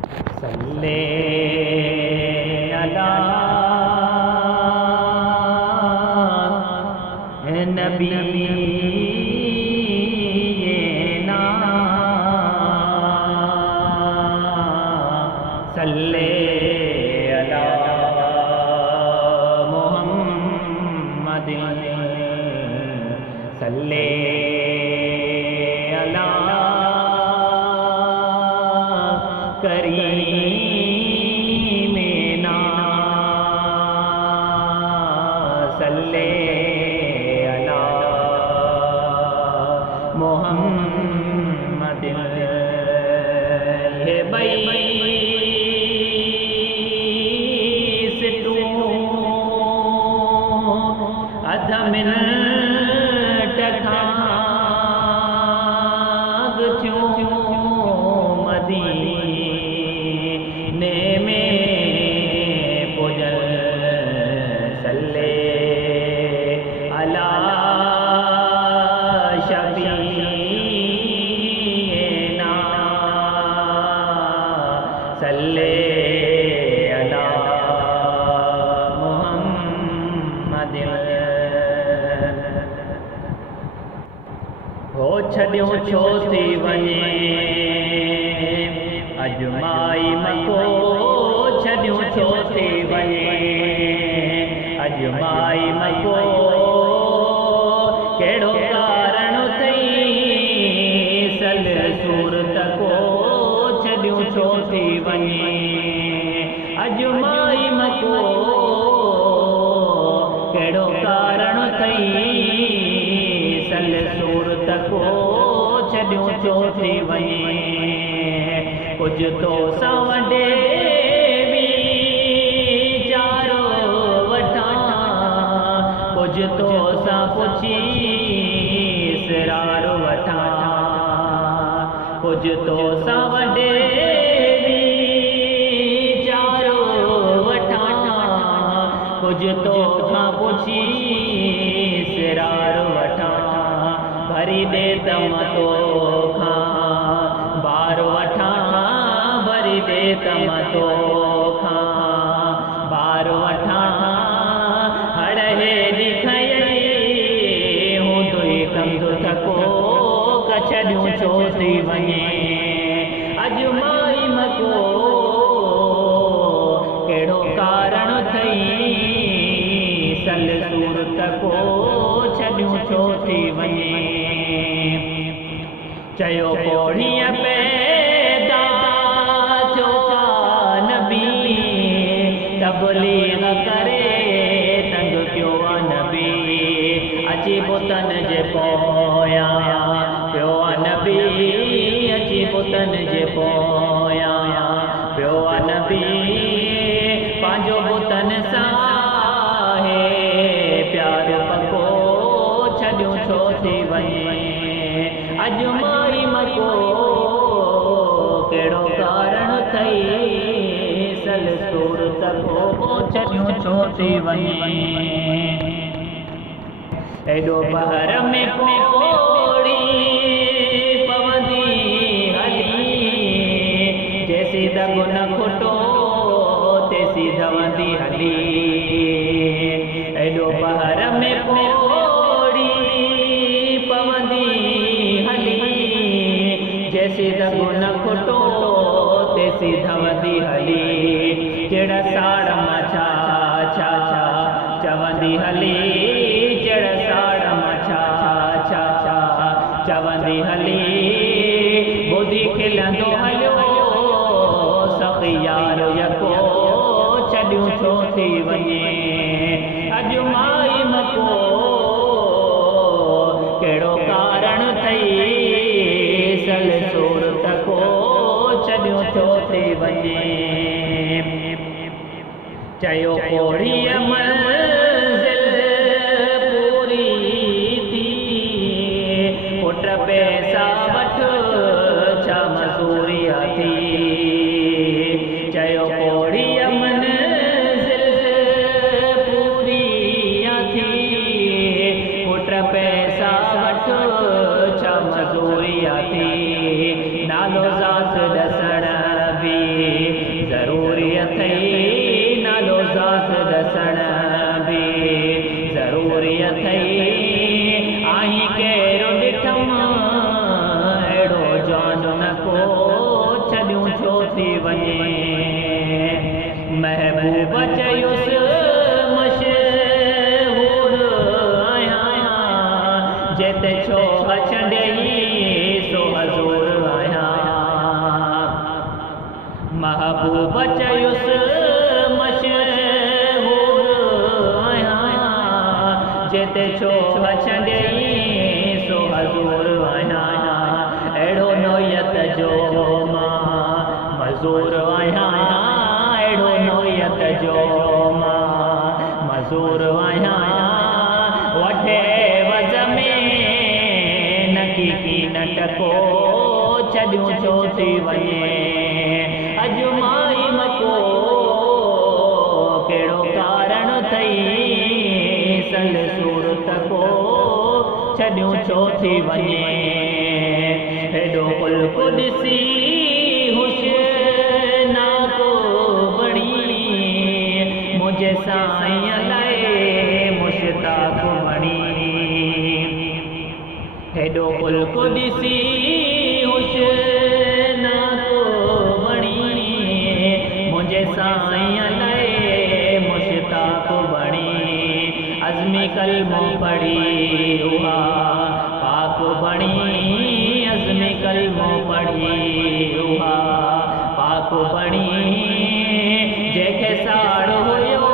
صلی علی نبینا صلی علی محمد صلی علی کریمنا صلی علی محمد یہ بیستو ادھمن ٹکھاگ تھیوں مدینے میں پجل صلی علی شفیعنا صلی علی محمد ہو چھڑیوں چھو تھی ونے اجمائی مکو چھڑیوں چھو تھی ونے اجمائی مکو کیڑو کارن تھی سل صورت کو چھڑیوں چھو تھی ونے اجمائی مکو کیڑو کارن تھی سل صورت کو چھڑیوں چھو تھی ونے کچھ تو سوڈے بھی چارو وٹھا کچھ تو سا پوچھی سرار وٹھا کچھ تو سوڈے بھی چارو وٹھا کچھ تو سا پوچھی سرار وٹھا بھری دے تم تو کھاں بار وٹھا بھری دے تم تو کھاں بار وٹھا ہڑے دکھائی ہوں تو کم تو تھکو کچھڑیوں چھو تھی ونے اجمائی مکو کیڑو کارن تھی سل صورت کو چھڑیوں چھو تھی ونے چیو پوڑیاں پیدا جو نبی تبلیغ کرے تنگ کیوں نبی اچی بتن جے پویا پیو نبی اچی بتن جے پویا پیو نبی پانجو بتن ساہے پیار پکو چھڑیوں چھو تھی ونے اجمائی مکو کیڑو کارن تھی سل صورت کو چھڑیوں چھو تھی ونے ایڈو بہر میں پوڑی پوندی ہلی جیسی دگ نہ کھٹو تیسی دھوندی ہلی ایڈو بہر میں پوڑی پوندی جیسی دگو نہ کھٹو تیسی دھوندی ہلی جڑا ساڑ مچھا چھا چھا چوندی ہلی جڑا ساڑ مچھا چھا چھا چوندی ہلی بدھی کھلندو ہلیو سخیار یکو چھڑیوں چھو تھی ونے اجمائی مکو کیڑو کارن تھی سل صورت کو چھڑیوں چھو تھی ونے چیو پوڑی منزل پوری تھی پٹ پیسہ وٹھ چھا مزوری تھی چیو پوڑی منزل پوری تھی پٹ پیسہ وٹھ چھا مزوری تھی نالو ذات دسڑ بھی वसण भी ज़रूरी अथई आहीं केरो ॾिठम अहिड़ो जान न को छॾियूं छो थी वञे महबूब चयुसि मशहूर आहियां जेते छो छॾई सो हज़ूर आहियां महबूब चयुसि मशहूर आहियां जेते छो छॾई सो हज़ूर आहियां अहिड़ो नोयत जो मां मज़ूर आहियां अहिड़ो नोयत जो मां मज़ूर आहियां वठे वज़ में नकी की न टको छॾियूं छो थी वञे अॼु माई मको कहिड़ो कारण अथई सल सूरत को छॾियूं छो थी वञे हेॾो मुल्क ॾिसी हुशनाक बणी मुंहिंजे साईं लाइ मुश्ताक बणी हेॾो मुल्क ॾिसी हुशनाक बणी मुंहिंजे साईं लाइ मुश्ताक बणी अज़मी कलमो पढ़ी उहा पाक बणी अज़मी कलमो पढ़ी उहा पाक बणी जंहिंखे साड़ हुयो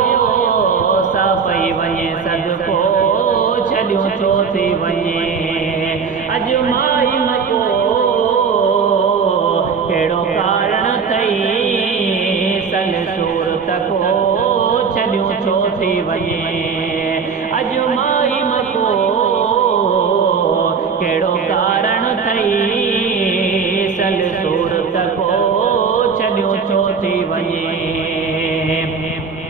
साफ़ई वञे सदको छॾियूं छो थी वञे अॼु माई मको कहिड़ो कारण अथई सल सूरत को छॾियूं छो थी वञे अॼु माई मको कहिड़ो कारण अथई सल सूरत